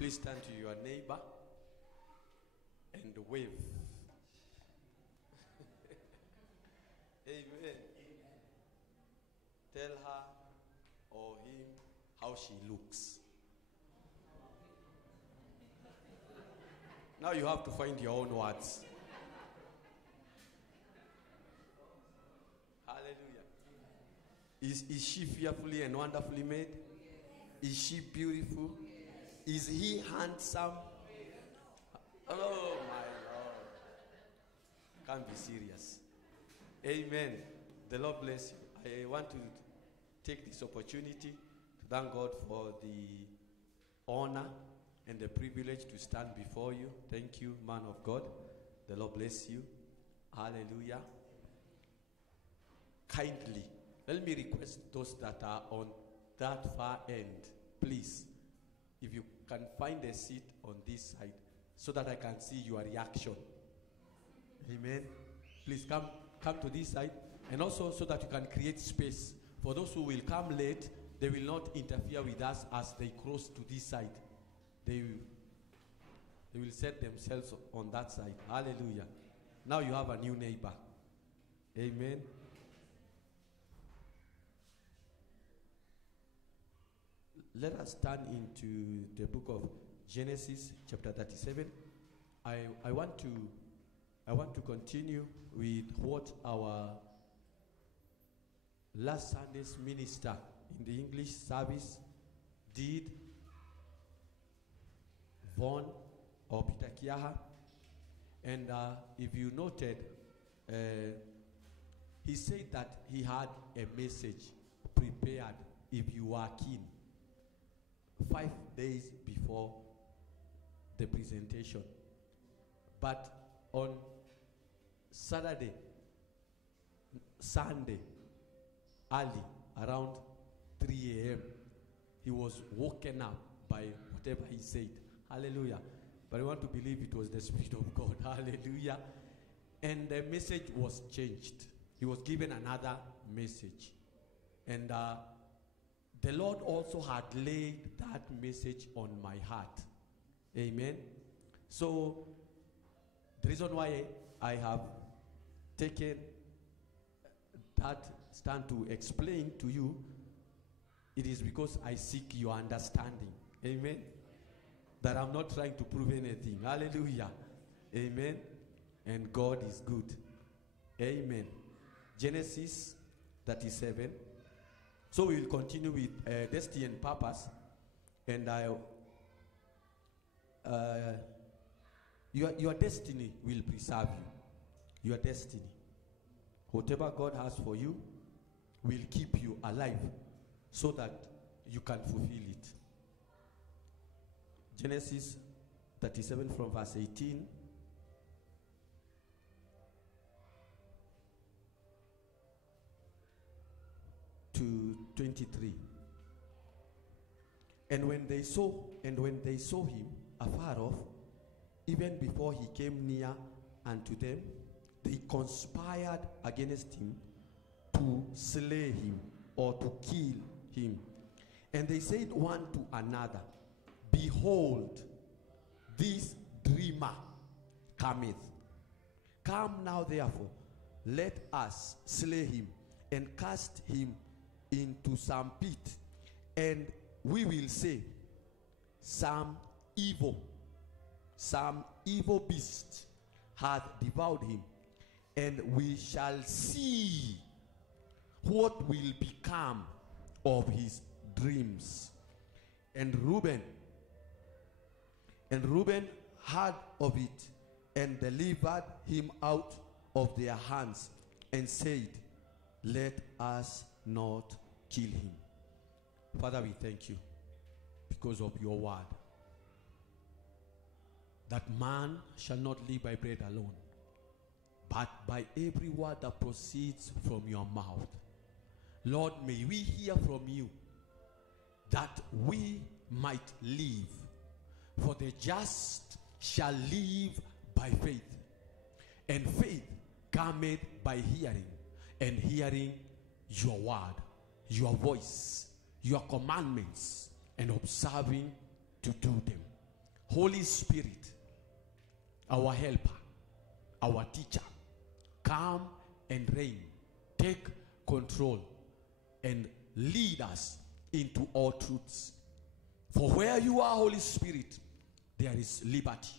Please turn to your neighbor and wave. Amen. Tell her or him how she looks. Now you have to find your own words. Hallelujah. Is she fearfully and wonderfully made? Is she beautiful? Is he handsome? Oh my Lord. Can't be serious. Amen. The Lord bless you. I want to take this opportunity to thank God for the honor and the privilege to stand before you. Thank you, man of God. The Lord bless you. Hallelujah. Kindly, let me request those that are on that far end, please, if you can find a seat on this side so that I can see your reaction. Amen. Please come to this side, and also so that you can create space for those who will come late. They will not interfere with us as they cross to this side. They will set themselves on that side. Hallelujah. Now you have a new neighbor. Amen. Let us turn into the book of Genesis chapter 37. I want to continue with what our last Sunday's minister in the English service did, Vaughn or Peter Kiaha. And if you noted, he said that he had a message prepared, if you are keen, 5 days before the presentation. But on Sunday, early, around 3 a.m., he was woken up by whatever he said. Hallelujah. But I want to believe it was the Spirit of God. Hallelujah. And the message was changed. He was given another message. And the Lord also had laid that message on my heart. Amen. So, the reason why I have taken that stand to explain to you, it is because I seek your understanding. Amen. That I'm not trying to prove anything. Hallelujah. Amen. And God is good. Amen. Genesis 37. So we will continue with destiny and purpose. And your destiny will preserve you. Your destiny. Whatever God has for you will keep you alive so that you can fulfill it. Genesis 37 from verse 18 to 23. And when they saw him afar off, even before he came near unto them, they conspired against him to slay him or to kill him. And they said one to another, Behold, this dreamer cometh. Come now, therefore, let us slay him and cast him into some pit, and we will say, some evil beast hath devoured him, and we shall see what will become of his dreams. And Reuben heard of it, and delivered him out of their hands, and said, Let us not kill him. Father, we thank you because of your word, that man shall not live by bread alone, but by every word that proceeds from your mouth. Lord, may we hear from you, that we might live. For the just shall live by faith, and faith cometh by hearing, and hearing your word, your voice, your commandments, and observing to do them. Holy Spirit, our helper, our teacher, come and reign, take control, and lead us into all truths. For where you are, Holy Spirit, there is liberty.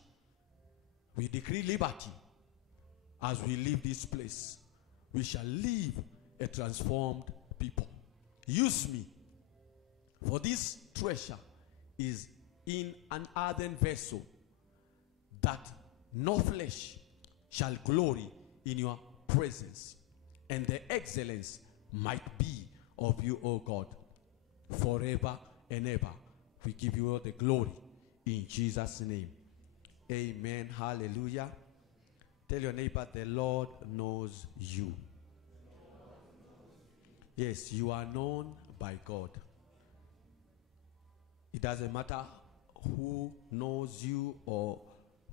We decree liberty as we leave this place. We shall live a transformed people. Use me, for this treasure is in an earthen vessel, that no flesh shall glory in your presence, and the excellence might be of you, O God, forever and ever. We give you all the glory in Jesus' name. Amen. Hallelujah. Tell your neighbor, the Lord knows you. Yes, you are known by God. It doesn't matter who knows you or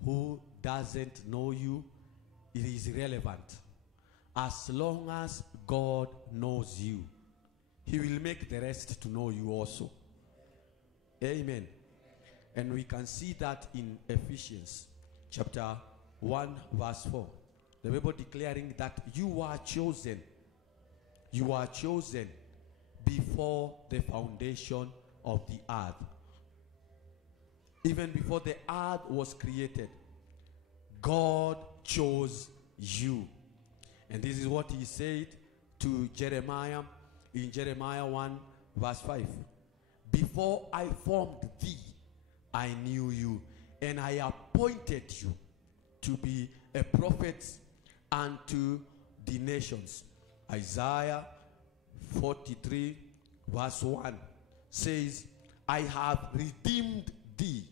who doesn't know you. It is irrelevant. As long as God knows you, He will make the rest to know you also. Amen. And we can see that in Ephesians chapter 1 verse 4. The Bible declaring that you are chosen. You are chosen before the foundation of the earth. Even before the earth was created, God chose you. And this is what He said to Jeremiah in Jeremiah 1 verse 5. Before I formed thee, I knew you, and I appointed you to be a prophet unto the nations. Isaiah 43 verse 1 says, I have redeemed thee,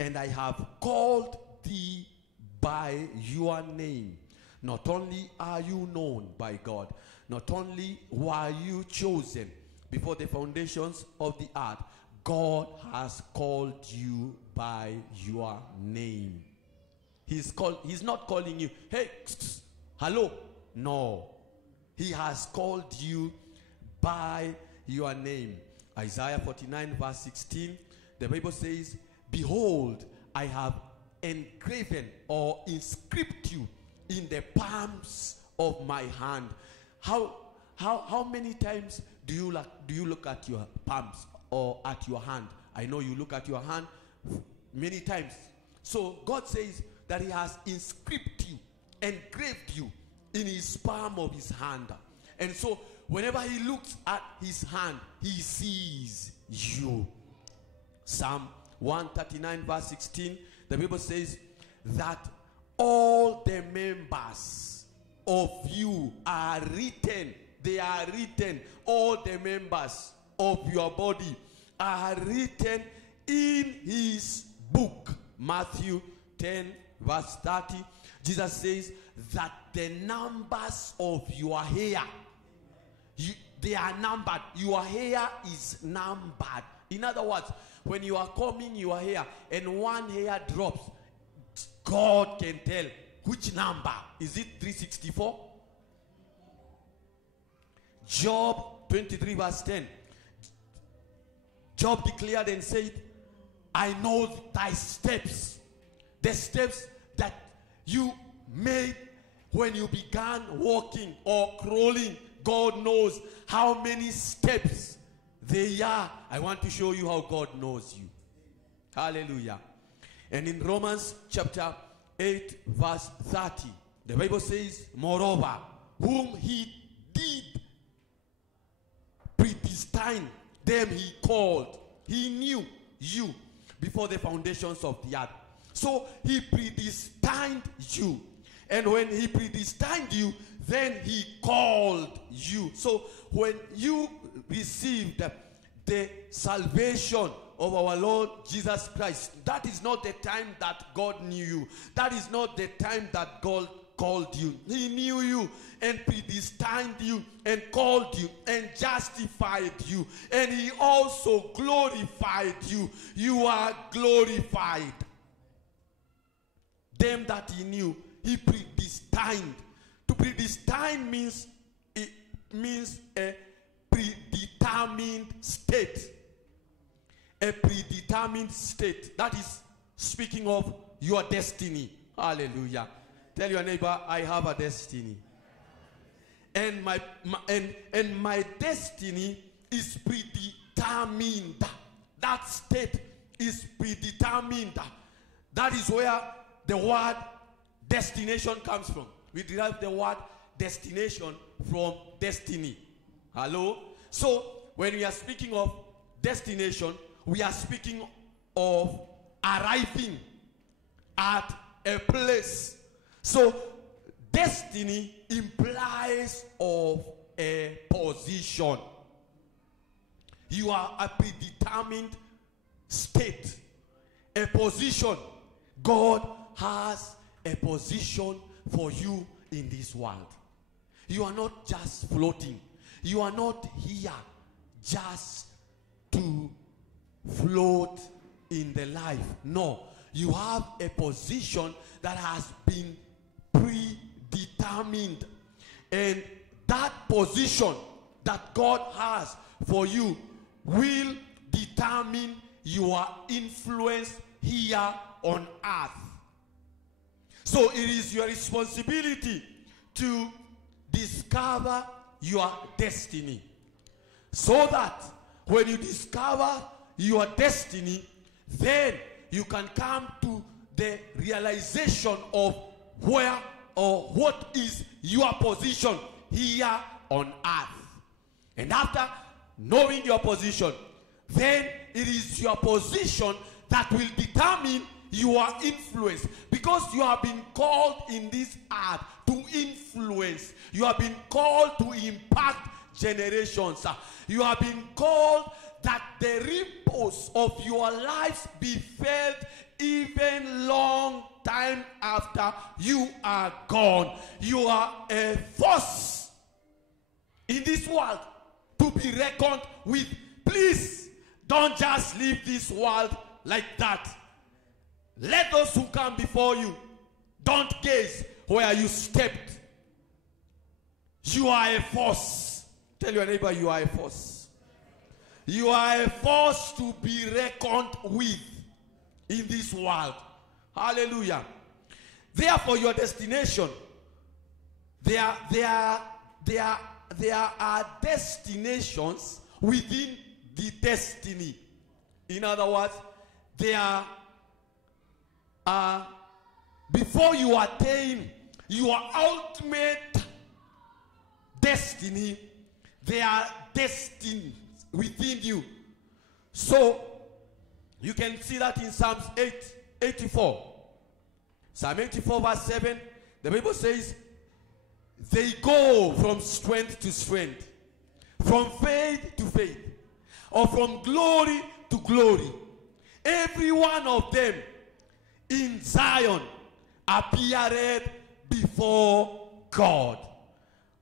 and I have called thee by your name. Not only are you known by God, not only were you chosen before the foundations of the earth, God has called you by your name. He's not calling you, hey, hello. No. He has called you by your name. Isaiah 49 verse 16, the Bible says, behold, I have engraven or inscribed you in the palms of my hand. How many times do you look at your palms or at your hand? I know you look at your hand many times. So God says that He has inscribed you, engraved you in His palm of His hand. And so whenever He looks at His hand, He sees you. Psalm 139 verse 16, the Bible says that all the members of you are written. They are written. All the members of your body are written in His book. Matthew 10 verse 30. Jesus says that the numbers of your hair, they are numbered. Your hair is numbered. In other words, when you are combing your hair and one hair drops, God can tell which number. Is it 364? Job 23 verse 10. Job declared and said, I know thy steps. The steps that you made when you began walking or crawling. God knows how many steps they are. I want to show you how God knows you. Hallelujah. And in Romans chapter 8 verse 30, the Bible says, moreover, whom He did predestine, them He called. He knew you before the foundations of the earth. So He predestined you. And when He predestined you, then He called you. So when you received the salvation of our Lord Jesus Christ, that is not the time that God knew you. That is not the time that God called you. He knew you and predestined you and called you and justified you. And He also glorified you. You are glorified. Them that He knew, He predestined. To predestine means a predetermined state. A predetermined state. That is speaking of your destiny. Hallelujah. Tell your neighbor, I have a destiny. And my destiny is predetermined. That state is predetermined. That is where the word destination comes from. We derive the word destination from destiny. Hello? So, when we are speaking of destination, we are speaking of arriving at a place. So, destiny implies of a position. You are a predetermined state, a position. God has a position for you in this world. You are not just floating. You are not here just to float in the life. No, you have a position that has been predetermined. And that position that God has for you will determine your influence here on earth. So it is your responsibility to discover your destiny, so that when you discover your destiny, then you can come to the realization of where or what is your position here on earth. And after knowing your position, then it is your position that will determine your influence, because you have been called in this earth to influence. You have been called to impact generations. You have been called that the ripples of your lives be felt even long time after you are gone. You are a force in this world to be reckoned with. Please don't just leave this world like that. Let those who come before you don't gaze where you stepped. You are a force. Tell your neighbor, you are a force. You are a force to be reckoned with in this world. Hallelujah. Therefore, your destination, there are destinations within the destiny. In other words, there are, before you attain your ultimate destiny, there are destinies within you. So, you can see that in Psalms 84. Psalm 84 verse 7, the Bible says, they go from strength to strength, from faith to faith, or from glory to glory. Every one of them in Zion appeared before God,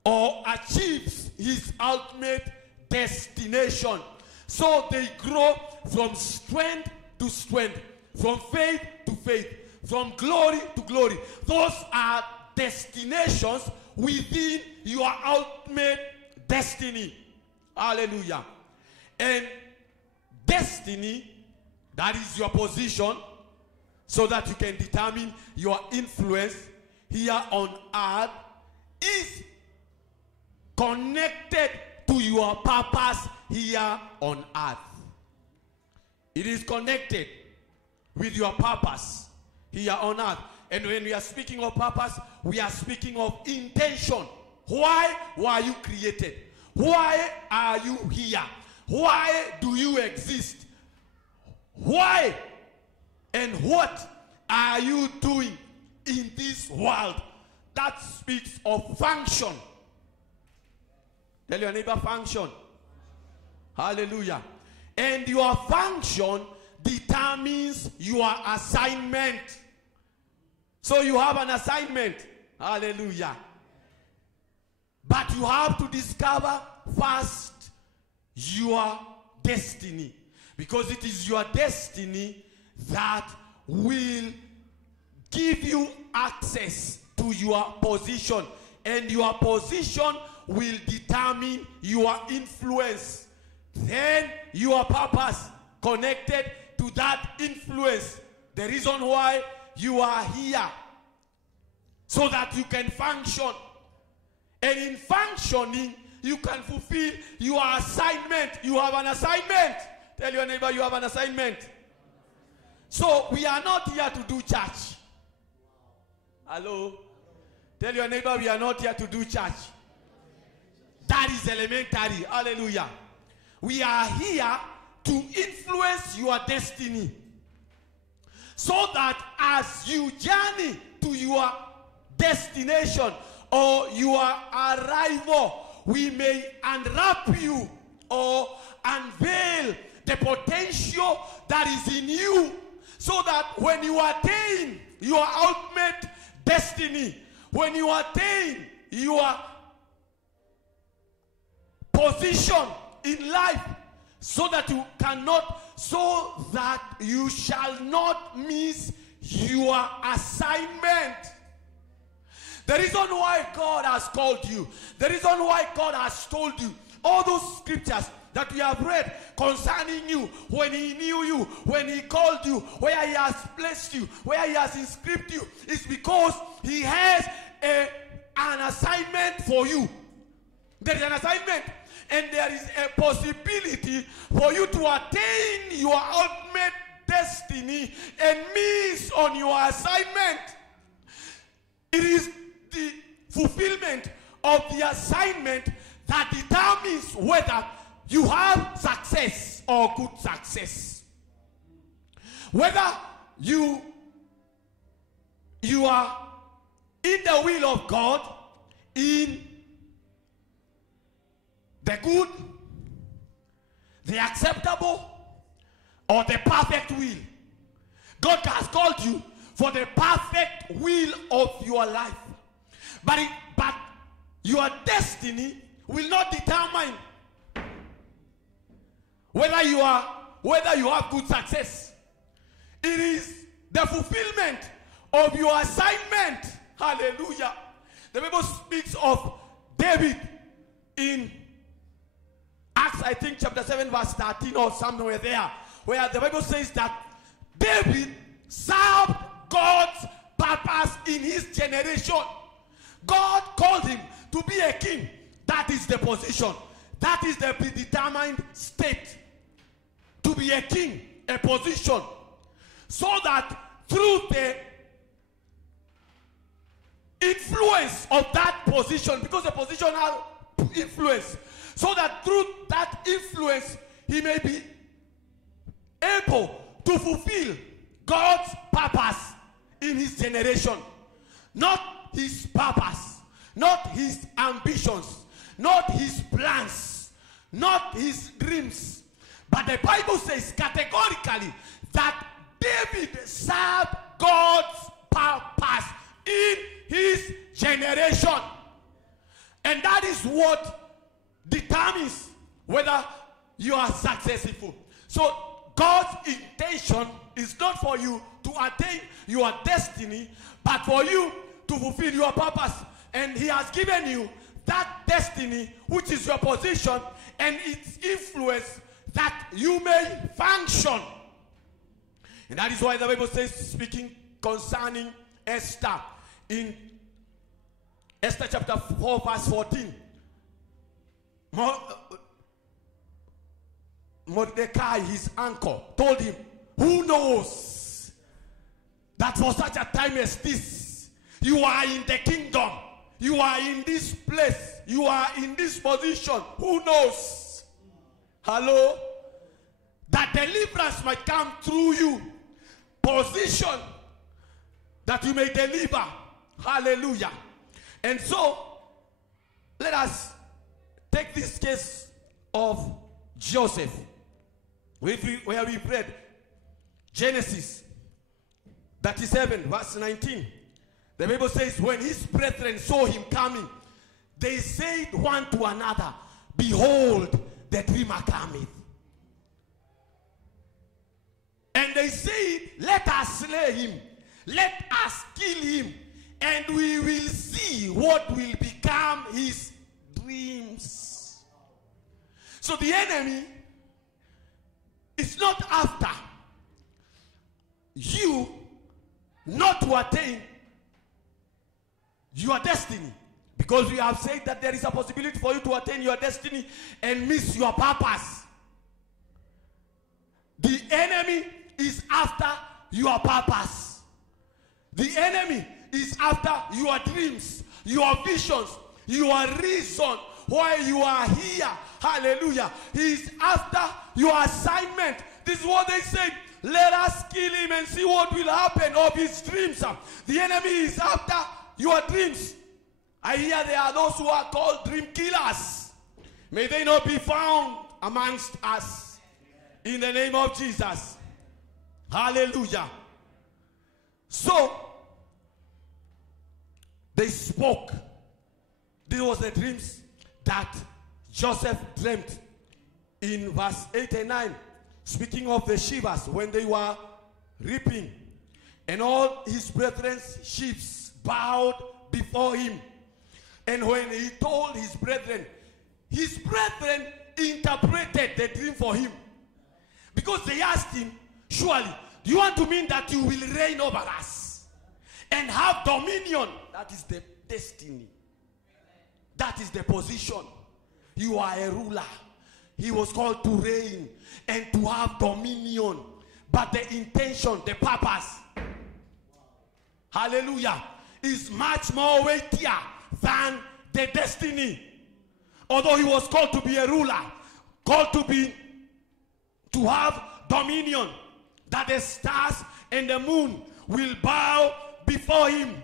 or achieves his ultimate destination. So they grow from strength to strength, from faith to faith, from glory to glory. Those are destinations within your ultimate destiny. Hallelujah. And destiny, that is your position, so that you can determine your influence here on earth, is connected to your purpose here on earth. It is connected with your purpose here on earth. And when we are speaking of purpose, we are speaking of intention. Why were you created? Why are you here? Why do you exist? Why and what are you doing in this world? That speaks of function. Tell your neighbor, function. Hallelujah. And your function determines your assignment. So you have an assignment. Hallelujah. But you have to discover first your destiny. Because it is your destiny that will give you access to your position. And your position will determine your influence. Then your purpose connected to that influence. the reason why you are here, so that you can function. And in functioning, you can fulfill your assignment. You have an assignment. Tell your neighbor you have an assignment. So we are not here to do church. Hello? Tell your neighbor we are not here to do church. That is elementary. Hallelujah. We are here to influence your destiny. So that as you journey to your destination or your arrival, we may unwrap you or unveil the potential that is in you, so that when you attain your ultimate destiny, when you attain your position in life, so that you shall not miss your assignment. The reason why God has called you, the reason why God has told you, all those scriptures that we have read concerning you, when he knew you, when he called you, where he has placed you, where he has inscribed you, is because he has an assignment for you. There is an assignment, and there is a possibility for you to attain your ultimate destiny and miss on your assignment. It is the fulfillment of the assignment that determines whether you have success or good success. Whether you are in the will of God, in the good, the acceptable, or the perfect will. God has called you for the perfect will of your life. But your destiny will not determine whether you have good success. It is the fulfillment of your assignment. Hallelujah. The Bible speaks of David in Acts, I think chapter 7 verse 13 or somewhere there, where the Bible says that David served God's purpose in his generation. God called him to be a king. That is the position. That is the predetermined state. To be a king, a position. So that through the influence of that position, because the position has influence, so that through that influence he may be able to fulfill God's purpose in his generation. Not his purpose, not his ambitions, not his plans, not his dreams. But the Bible says categorically that David served God's purpose in his generation. And that is what determines whether you are successful. So God's intention is not for you to attain your destiny, but for you to fulfill your purpose. And he has given you that destiny, which is your position and its influence, that you may function. And that is why the Bible says, speaking concerning Esther, in Esther chapter 4 verse 14, Mordecai, his uncle, told him, who knows that for such a time as this, you are in the kingdom, you are in this place, you are in this position. Who knows? Hello? That deliverance might come through you. Position that you may deliver. Hallelujah. And so, let us take this case of Joseph, where we read Genesis 37 verse 19. The Bible says, when his brethren saw him coming, they said one to another, behold, the dreamer cometh. And they said, let us slay him, let us kill him, and we will see what will become his dreams. So the enemy is not after you to attain your destiny. Because we have said that there is a possibility for you to attain your destiny and miss your purpose. The enemy is after your purpose. The enemy is after your dreams, your visions, your reason why you are here. Hallelujah. He is after your assignment. This is what they say. Let us kill him and see what will happen of his dreams. The enemy is after your dreams. I hear there are those who are called dream killers. May they not be found amongst us. In the name of Jesus. Hallelujah. So, they spoke. This was the dreams that Joseph dreamt in verse 8 and 9. Speaking of the sheaves, when they were reaping, and all his brethren's sheaves bowed before him. And when he told his brethren interpreted the dream for him. Because they asked him, surely, do you want to mean that you will reign over us and have dominion? That is the destiny. That is the position. You are a ruler. He was called to reign and to have dominion. But the intention, the purpose, hallelujah, is much more weightier than the destiny. Although he was called to be a ruler, called to have dominion, that the stars and the moon will bow before him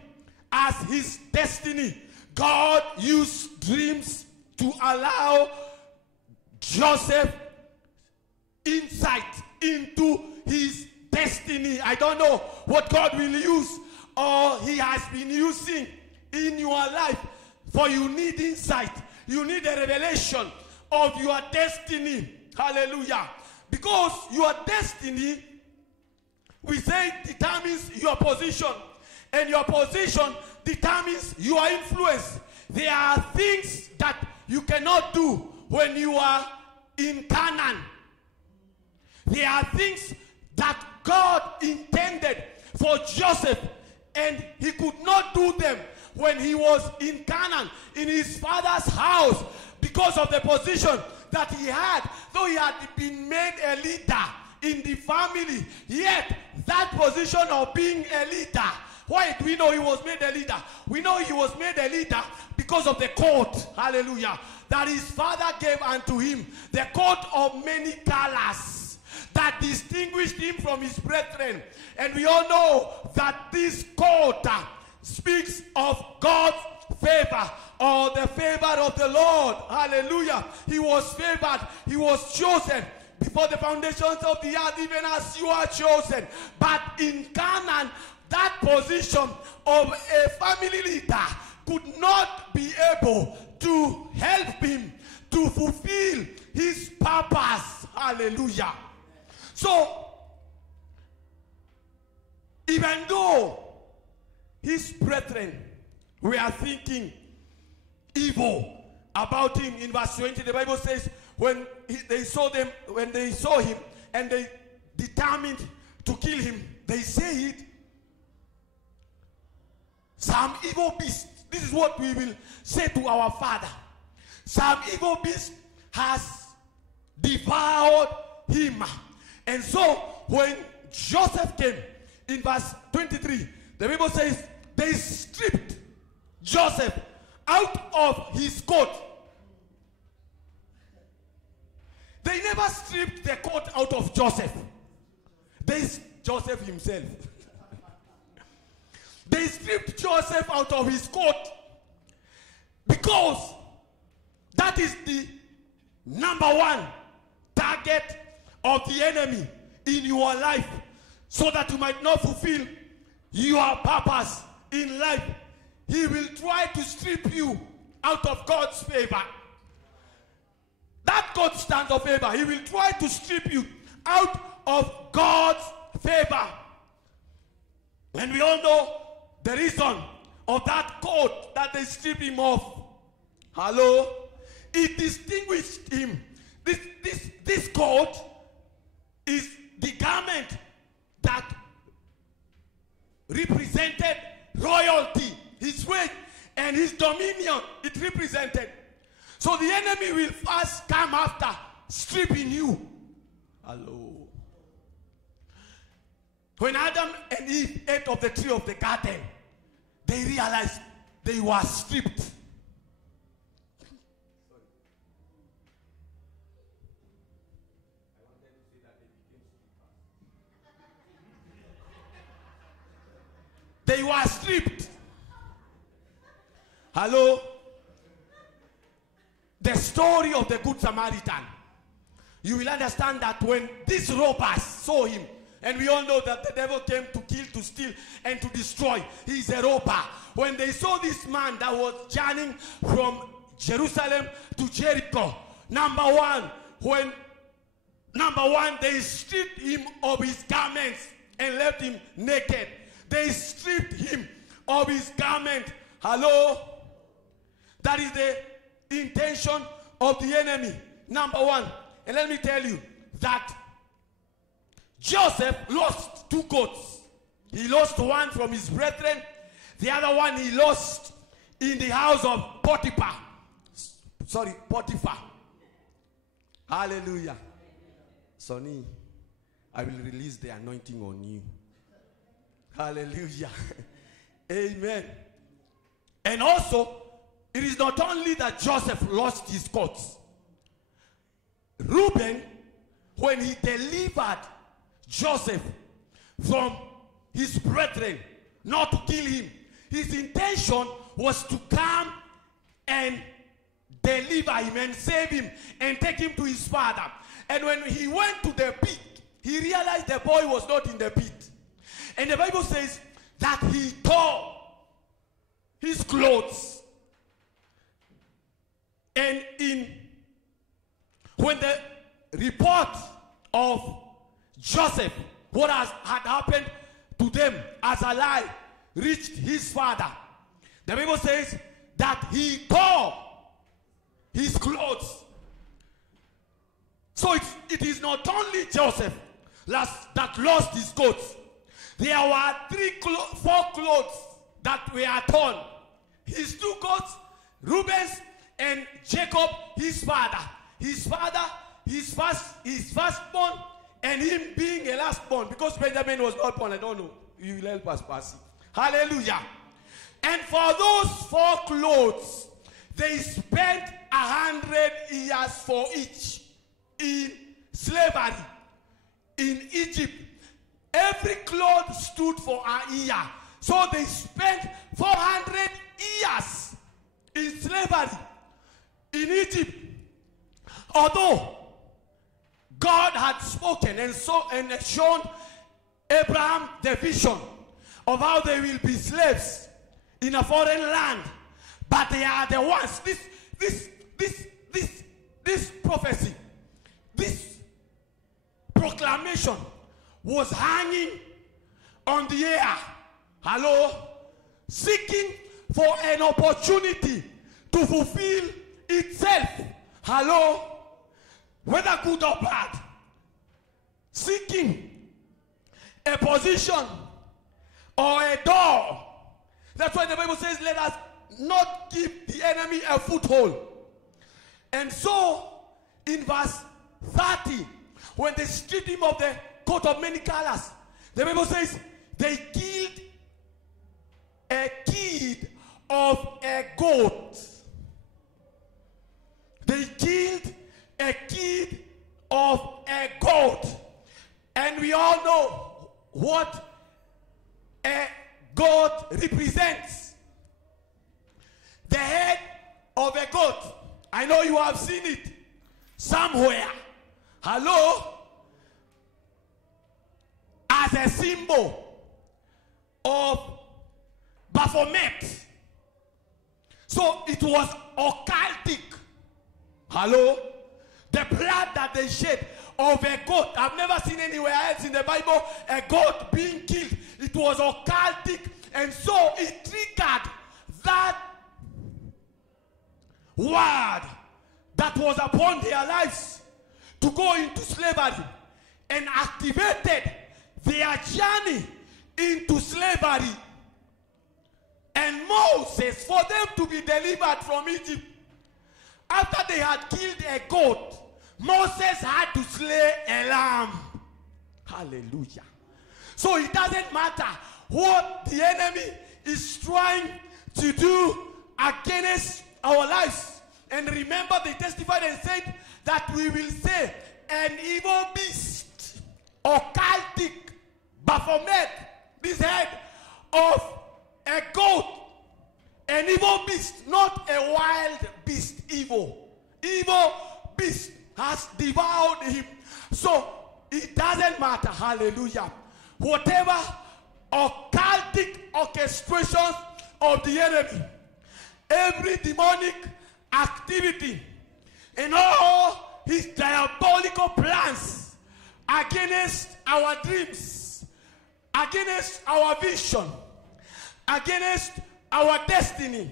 as his destiny. God used dreams to allow Joseph insight into his destiny. I don't know what God will use or he has been using in your life, for you need insight. You need a revelation of your destiny. Hallelujah. Because your destiny, we say, determines your position, and your position determines your influence. There are things that you cannot do when you are in Canaan. There are things that God intended for Joseph, and he could not do them when he was in Canaan, in his father's house, because of the position that he had. Though he had been made a leader in the family, yet that position of being a leader, why do we know he was made a leader? We know he was made a leader because of the coat, hallelujah, that his father gave unto him, the coat of many colors that distinguished him from his brethren. And we all know that this coat speaks of God's favor, or the favor of the Lord. Hallelujah. He was favored. He was chosen before the foundations of the earth, even as you are chosen. But in Canaan, that position of a family leader could not be able to help him to fulfill his purpose. Hallelujah. So, even though his brethren were thinking evil about him, in verse 20 the Bible says, when they saw him and they determined to kill him, they said, some evil beast, this is what we will say to our father, some evil beast has devoured him. And so when Joseph came, in verse 23, the Bible says they stripped Joseph out of his coat. They never stripped the coat out of Joseph. Joseph himself. They stripped Joseph out of his coat, because that is the number one target of the enemy in your life, so that you might not fulfill your purpose in life. He will try to strip you out of God's favor. That God stands of favor. He will try to strip you out of God's favor. And we all know the reason of that coat that they stripped him off. Hello? It distinguished him. This coat is the garment that represented royalty, his weight, and his dominion. It represented. So the enemy will first come after stripping you. Hello. When Adam and Eve ate of the tree of the garden, they realized they were stripped. They were stripped. Hello? The story of the Good Samaritan. You will understand that when these robbers saw him, and we all know that the devil came to kill, to steal, and to destroy. He is a robber. When they saw this man that was journeying from Jerusalem to Jericho, number one, they stripped him of his garments and left him naked. They stripped him of his garment. Hello? That is the intention of the enemy. Number one. And let me tell you that Joseph lost 2 goats. He lost one from his brethren. The other one he lost in the house of Potiphar. Hallelujah. Sonny, I will release the anointing on you. Hallelujah. Amen. And also, it is not only that Joseph lost his goats. Reuben, when he delivered Joseph from his brethren, not to kill him, his intention was to come and deliver him and save him and take him to his father. And when he went to the pit, he realized the boy was not in the pit. And the Bible says that he tore his clothes. And when the report of Joseph, what had happened to them as a lie, reached his father, the Bible says that he tore his clothes. So it is not only Joseph that lost his clothes. There were 4 clothes that were torn. His 2 clothes, Reuben's and Jacob, his father. His firstborn, and him being a lastborn, because Benjamin was not born. I don't know. You will help us pass it. Hallelujah. And for those 4 clothes, they spent 100 years for each in slavery in Egypt. Every cloth stood for a year. So they spent 400 years in slavery in Egypt. Although God had spoken and shown Abraham the vision of how they will be slaves in a foreign land, but they are the ones. This prophecy, this proclamation was hanging on the air. Hello, seeking for an opportunity to fulfill itself. Hello. Whether good or bad, seeking a position or a door. That's why the Bible says, let us not give the enemy a foothold. And so, in verse 30, when they stripped him of the coat of many colors, the Bible says, they killed a kid of a goat. They killed a kid of a goat. And we all know what a goat represents. The head of a goat. I know you have seen it somewhere. Hello? As a symbol of Baphomet. So it was occultic. Hello? The blood that they shed of a goat. I've never seen anywhere else in the Bible a goat being killed. It was occultic, and so it triggered that word that was upon their lives to go into slavery and activated their journey into slavery. And Moses, for them to be delivered from Egypt, after they had killed a goat, Moses had to slay a lamb. Hallelujah. So it doesn't matter what the enemy is trying to do against our lives. And remember, they testified and said that we will say an evil beast, occultic, Baphomet, this head of a goat, an evil beast, not a wild beast, evil beast has devoured him. So it doesn't matter, hallelujah, whatever occultic orchestrations of the enemy, every demonic activity, and all his diabolical plans against our dreams, against our vision, against our destiny,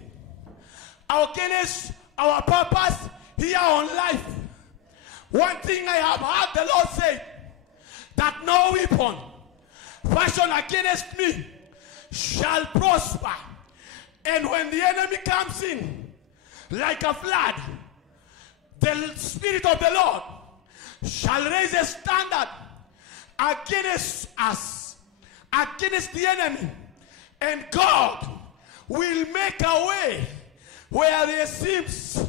against our purpose here on life. One thing I have heard the Lord say, that no weapon fashioned against me shall prosper. And when the enemy comes in like a flood, the Spirit of the Lord shall raise a standard against us, against the enemy. And God will make a way where there seems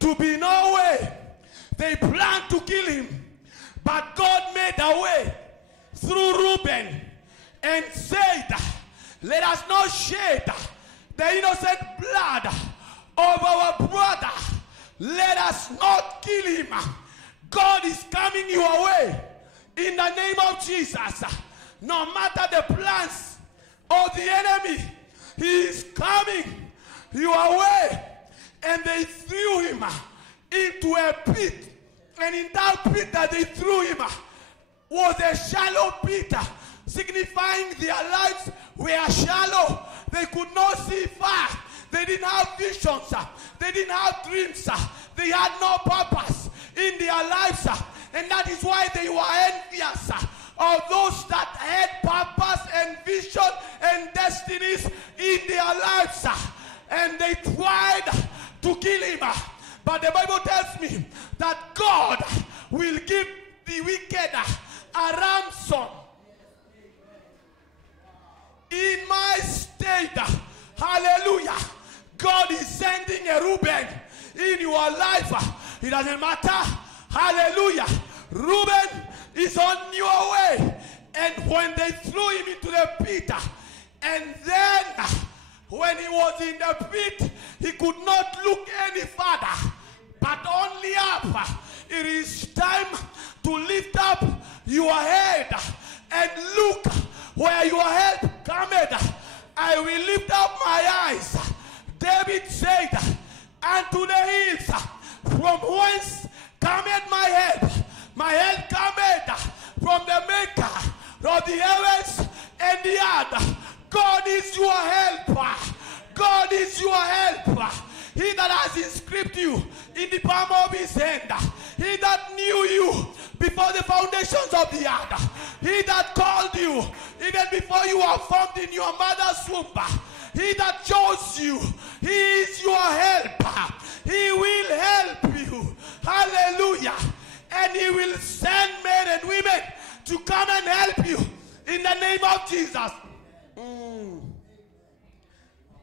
to be no way. They planned to kill him, but God made a way through Reuben and said, let us not shed the innocent blood of our brother. Let us not kill him. God is coming your way in the name of Jesus. No matter the plans of the enemy, he is coming your way. And they threw him into a pit. And in that pit that they threw him was a shallow pit, signifying their lives were shallow. They could not see far. They didn't have visions. They didn't have dreams. They had no purpose in their lives. And that is why they were envious of those that had purpose and vision and destinies in their lives. And they tried to kill him. But the Bible tells me that God will give the wicked a ransom. In my state, hallelujah, God is sending a Reuben in your life. It doesn't matter, hallelujah. Reuben is on your way. And when they threw him into the pit, and then when he was in the pit, he could not look any further, but only up. It is time to lift up your head and look where your help cometh. I will lift up my eyes. David said, unto the hills, from whence cometh my help? My help cometh from the maker of the heavens and the earth. God is your helper. God is your helper. He that has inscribed you in the palm of his hand. He that knew you before the foundations of the earth. He that called you even before you were formed in your mother's womb. He that chose you. He is your helper. He will help you. Hallelujah. And he will send men and women to come and help you in the name of Jesus.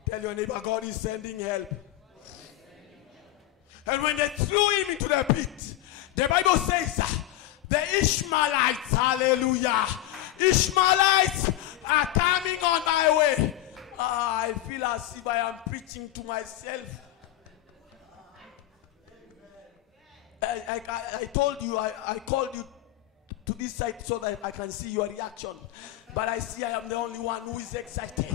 Tell your neighbor, God is sending help. And when they threw him into the pit, the Bible says the Ishmaelites, hallelujah, Ishmaelites are coming on my way. I feel as if I am preaching to myself. I told you, I called you to this side so that I can see your reaction. But I see I am the only one who is excited.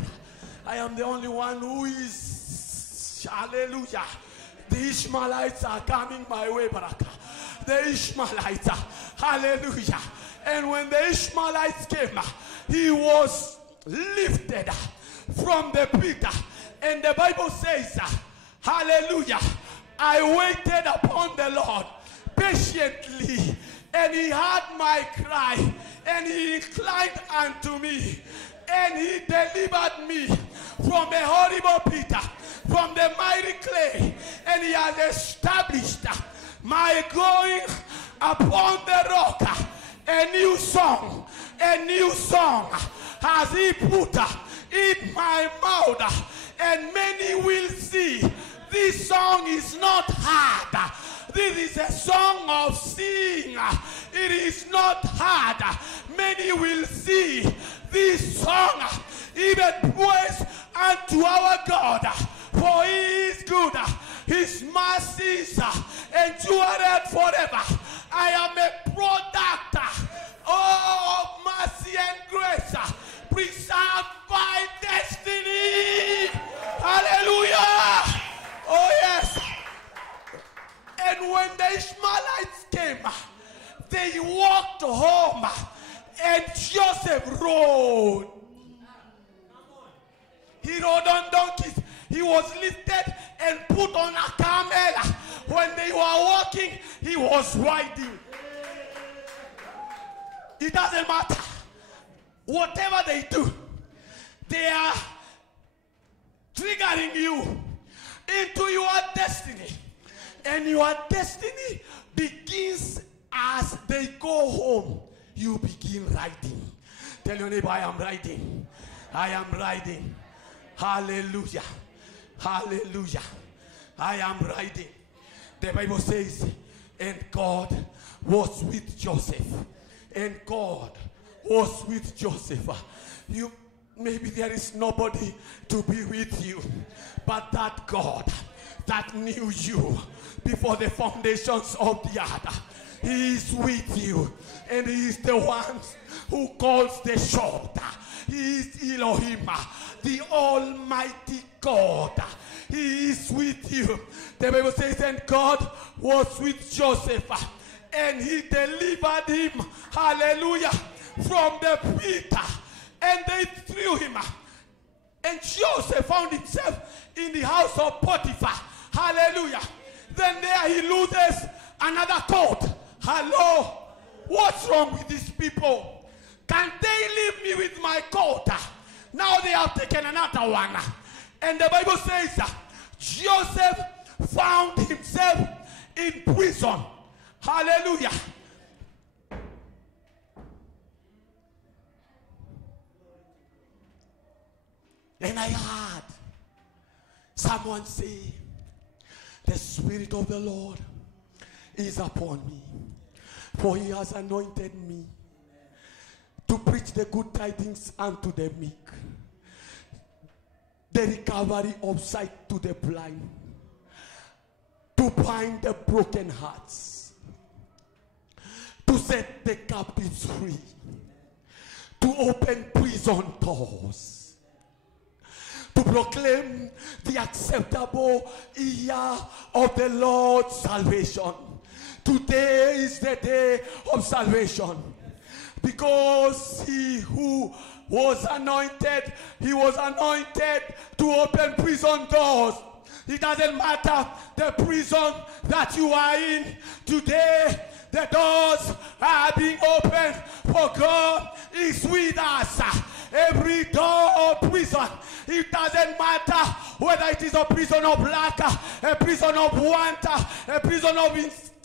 I am the only one who is, hallelujah. The Ishmaelites are coming my way, Baraka. The Ishmaelites, hallelujah. And when the Ishmaelites came, he was lifted from the pit. And the Bible says, hallelujah, I waited upon the Lord patiently, and he heard my cry, and he inclined unto me, And he delivered me from a horrible pit, from the mighty clay. And he has established my going upon the rock. A new song has he put in my mouth. And many will see this song is not hard. This is a song of singing. It is not hard. Many will see this song, even praise unto our God. For he is good. His mercies endure forever. I am a product of mercy and grace, preserved by destiny. Hallelujah. Oh yes. And when the Ishmaelites came, they walked home, and Joseph rode. He rode on donkeys. He was lifted and put on a camel. When they were walking, he was riding. It doesn't matter. Whatever they do, they are triggering you into your destiny. And your destiny begins as they go home. You begin riding. Tell your neighbor, I am riding. I am riding. Hallelujah. Hallelujah. I am riding. The Bible says, and God was with Joseph. And God was with Joseph. Maybe there is nobody to be with you, but that God that knew you before the foundations of the earth, he is with you, and he is the one who calls the shot. He is Elohim, the Almighty God. He is with you. The Bible says, and God was with Joseph, and he delivered him, hallelujah, from the pit, and they threw him. And Joseph found himself in the house of Potiphar. Hallelujah. Then there he loses another coat. Hello. What's wrong with these people? Can they leave me with my coat? Now they have taken another one. And the Bible says Joseph found himself in prison. Hallelujah. And I heard someone say, the Spirit of the Lord is upon me, for he has anointed me to preach the good tidings unto the meek, the recovery of sight to the blind, to bind the broken hearts, to set the captives free, to open prison doors, to proclaim the acceptable year of the Lord's salvation. Today is the day of salvation. Because he who was anointed, he was anointed to open prison doors. It doesn't matter the prison that you are in today. The doors are being opened, for God is with us. Every door of prison, it doesn't matter whether it is a prison of lack, a prison of want, a prison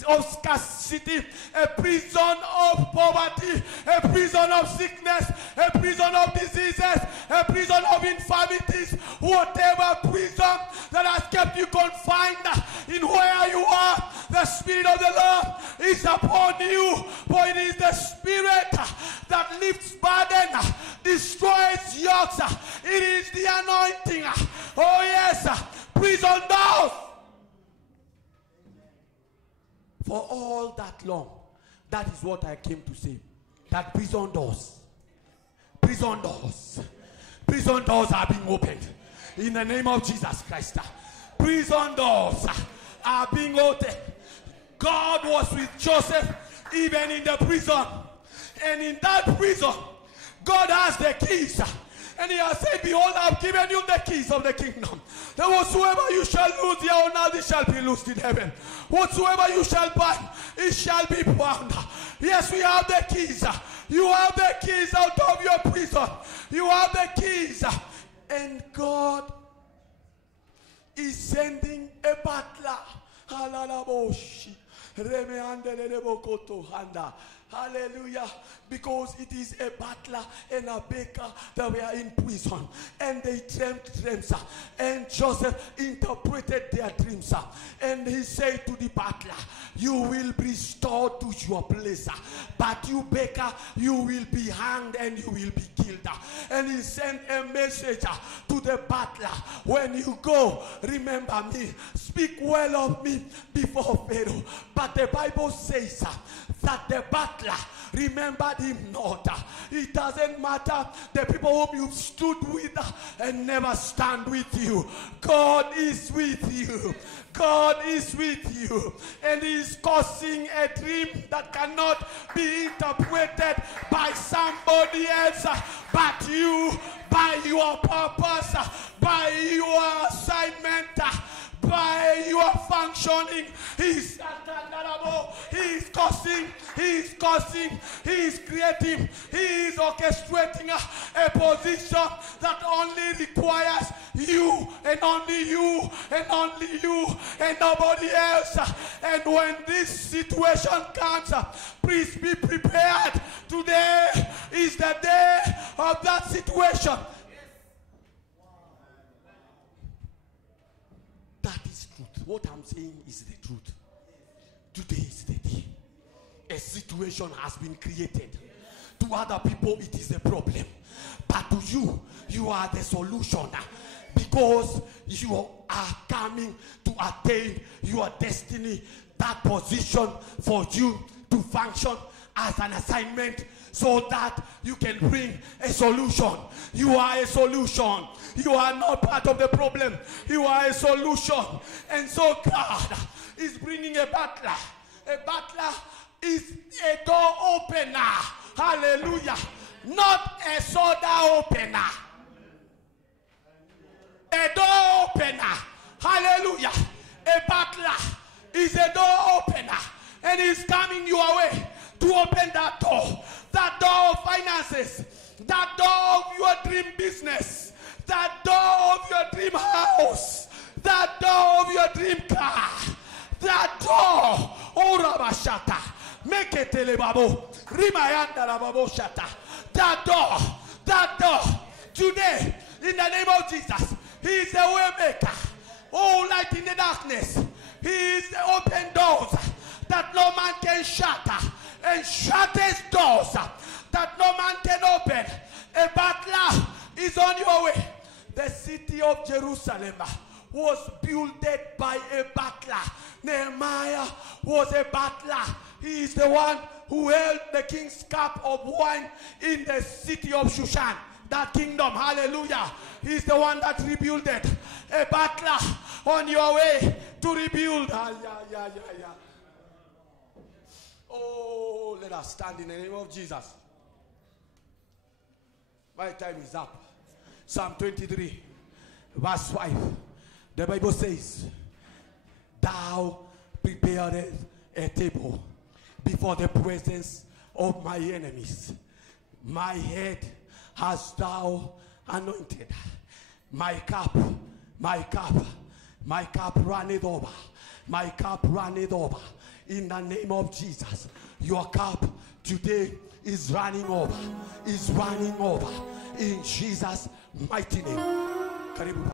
of scarcity, a prison of poverty, a prison of sickness, a prison of diseases, a prison of infirmities, whatever prison that has kept you confined in where you are, the Spirit of the Lord is upon you. For it is the Spirit that lifts burden, destroys yokes. It is the anointing. Oh yes, prison doors. For all that long, that is what I came to say. That prison doors are being opened in the name of Jesus Christ. Prison doors are being opened. God was with Joseph even in the prison, and in that prison God has the keys. And he has said, behold, I have given you the keys of the kingdom. That whatsoever you shall lose here on earth, it shall be loosed in heaven. Whatsoever you shall bind, it shall be bound. Yes, we have the keys. You have the keys out of your prison. You have the keys. And God is sending a butler. Hallelujah. Because it is a butler and a baker that were in prison. And they dreamed dreams. And Joseph interpreted their dreams. And he said to the butler, you will be restored to your place. But you baker, you will be hanged and you will be killed. And he sent a message to the butler. When you go, remember me. Speak well of me before Pharaoh. But the Bible says that the butler remembered him not. It doesn't matter the people whom you stood with and never stand with you. God is with you. God is with you. And he is causing a dream that cannot be interpreted by somebody else but you, by your purpose, by your assignment, by your functioning. He's causing, he's creating, he's orchestrating a position that only requires you and only you and only you and nobody else. And when this situation comes, please be prepared. Today is the day of that situation. That is truth. What I'm saying is the truth. Today is the day. A situation has been created. To other people, it is a problem. But to you, you are the solution. Because you are coming to attain your destiny. That position for you to function as an assignment so that you can bring a solution. You are a solution. You are not part of the problem. You are a solution. And so God is bringing a butler. A butler is a door opener. Hallelujah. Not a soda opener. A door opener. Hallelujah. A butler is a door opener. And he's coming your way to open that door. That door of finances. That door of your dream business. That door of your dream house. That door of your dream car. That door. Oh, Rabashata. Make it telebabo. Rimayanda Rababo Shata. That door. That door. Today, in the name of Jesus, he is a way maker. Oh, light in the darkness. He is the open doors that no man can shut. And shutters doors that no man can open. A butler is on your way. The city of Jerusalem was builded by a butler. Nehemiah was a butler. He is the one who held the king's cup of wine in the city of Shushan. That kingdom, hallelujah. He's the one that rebuilt it. A butler on your way to rebuild. Oh, let us stand in the name of Jesus. My time is up. Psalm 23, verse 5. The Bible says, thou preparest a table before the presence of my enemies. My head hast thou anointed. My cup runneth over. My cup runneth over. In the name of Jesus, your cup today is running over. Is running over. In Jesus' mighty name.